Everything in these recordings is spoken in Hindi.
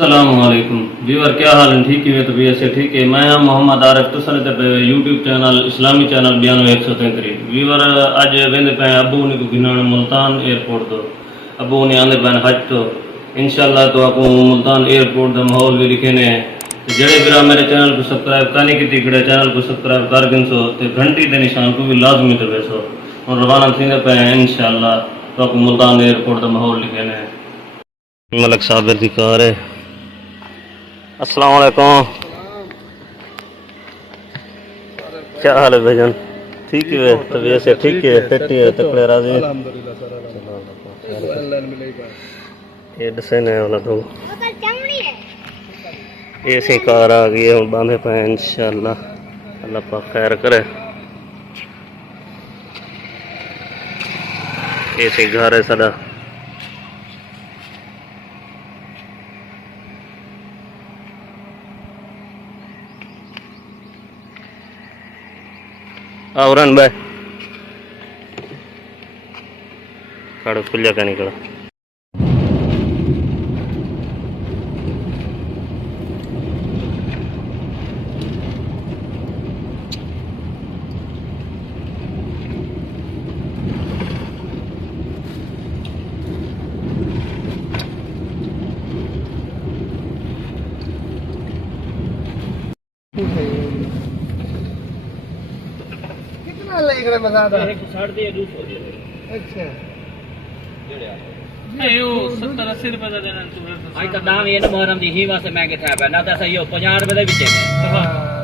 अस्सलामुअलैकुम व्यूअर, क्या हाल है? ठीक है, तबीयत से ठीक है। मैं मोहम्मद आरिफ तुसन यूट्यूब चैनल इस्लामी चैनल 92 133 व्यूअर अज वेंदे पे अबू ने को गिनान मुल्तान एयरपोर्ट तो अबू ने आंदे पे हज तो इंशाल्लाह तो आपको मुल्तान एयरपोर्ट का माहौल भी दिखेने जड़े बिरा मेरे चैनल को सब्सक्राइब करने की तिकड़े चैनल को सब्सक्राइब कर गिनसो तो घंटी के निशान को भी लाजमी तो वैसो और रवाना थींदे पे इंशाल्लाह तो आपको मुल्तान एयरपोर्ट का माहौल दिखेने। मलक साबिर की कार है। अस्सलाम वालेकुम, क्या हाल है भाईजान? ठीक है, तबीयत से ठीक है, फिट है, तकड़े राजी अल्हम्दुलिल्लाह सर, अल्हम्दुलिल्लाह। ये दसे ने वाला तो ऐसी कार आ गई है, हम बांधे पे इंशाल्लाह, अल्लाह पाक खैर करे। ऐसी घर है सदा आवरन भाई काड़ो खुलिया का निकला। कितना लेकर मजादा एक साढ़ दिए 200 दिए। अच्छा यो 70-80 रुपए ਦਾ ਦੇਣਾ ਤੂੰ ਅੱਜ ਤਾਂ ਨਾਮ ਇਹ ਨਾ ਮੁਹਰਮ ਦੀ ਹੀ ਵਾਸਤੇ ਮਹਿੰਗੇ ਥਾ ਪੈ ਨਾ ਤਾਂ ਸਹੀ 50 ਰੁਪਏ ਦੇ ਵਿੱਚ ਨੇ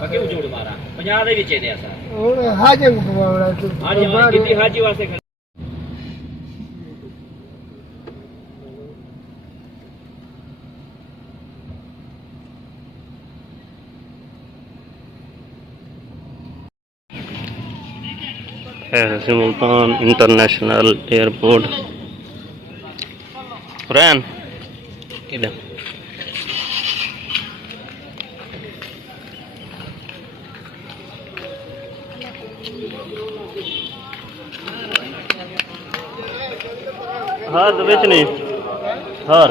ਬਾਕੀ ਉਹ ਜੋੜ ਮਾਰਾ 50 ਦੇ ਵਿੱਚ ਨੇ ਅਸਾਂ ਹੁਣ ਹਾਜੇ ਨੂੰ ਪਵਾਉਣਾ ਤੂੰ ਅੱਜ ਕਿਤੇ ਹਾਜੀ ਵਾਸਤੇ है मुल्तान इंटरनेशनल एयरपोर्ट रैन इधर हाँ तो बेच नहीं हार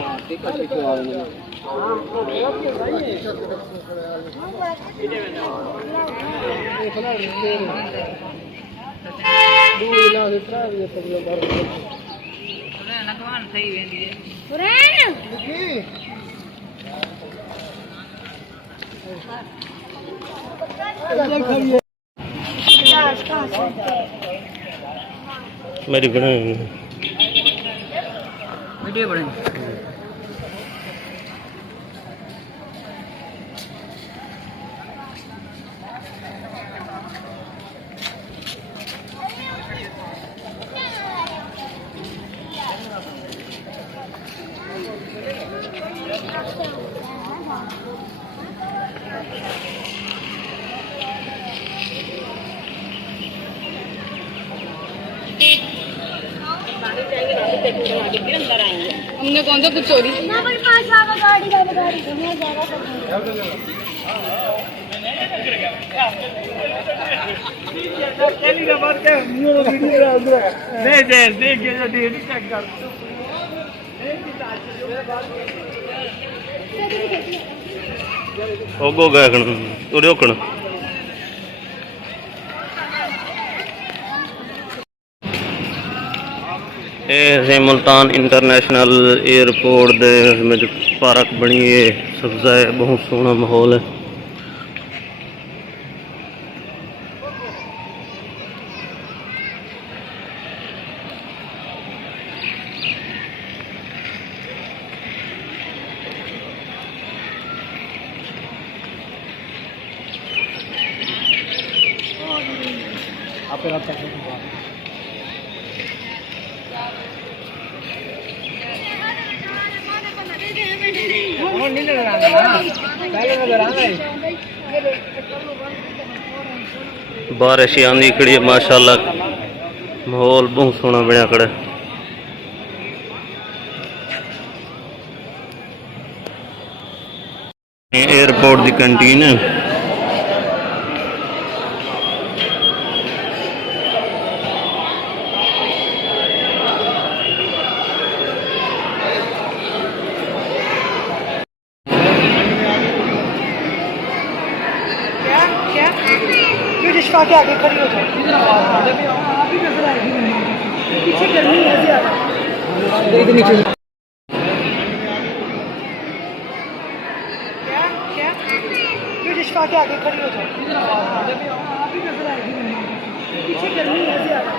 मेरी बने वीडियो बने हमने कौन सा कुछ चोरी होगो गए उड़े ओकण मुल्तान इंटरनेशनल एयरपोर्ट में जो पार्क बनी है सब्जा है, बहुत सोहना माहौल है। बारिश आंदी खड़ी है माशाल्लाह, माहौल बहुत सोहना बनया खड़ा है। एयरपोर्ट की कैंटीन है। इश्फा के आगे खड़ी हो जाओ। पीछे गर्मी है ज्यादा। क्या इश्फा के आगे खड़ी हो जाओ। पीछे गर्मी है ज्यादा।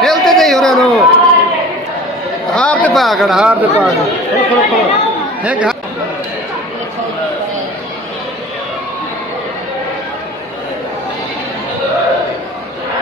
खेलते नहीं हो रहे नो हार दे पागड़ एक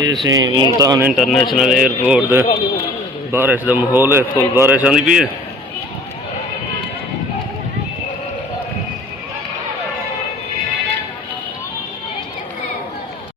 ਇਹ ਸੀ ਮੁਲਤਾਨ ਇੰਟਰਨੈਸ਼ਨਲ 에ਅਰਪੋਰਟ ਦੇ ਬਾਰਿਸ਼ ਦਾ ਮਾਹੌਲ ਹੈ ਫੁੱਲ ਬਾਰਿਸ਼ ਆਉਂਦੀ ਪਈ ਹੈ